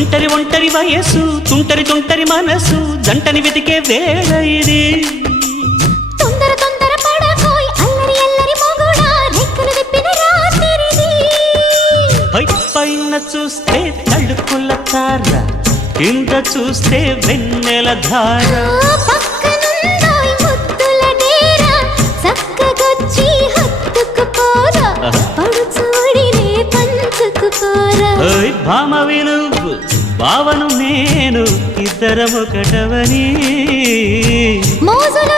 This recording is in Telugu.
ఒంటరి ఒంటరి వయస్సు తుంటరి తుంటరి మనసు జంటని వెతికే వేళ ఇది తొందర తొందర పడకోయ్ అల్లరి అల్లరి మొగుడా రెక్కలు విప్పిన రాత్రిది పైన చూస్తే తడుకుల తార కింద చూస్తే వెన్నెల ధార పక్కనుందోయ్ ముద్దుల డేరా చక్కగొచ్చి హత్తుకుపోరా పడుచోడినే పంచుకుపోరా భామ విలువు భావను నేను ఇద్దరమొకటవని మోజులు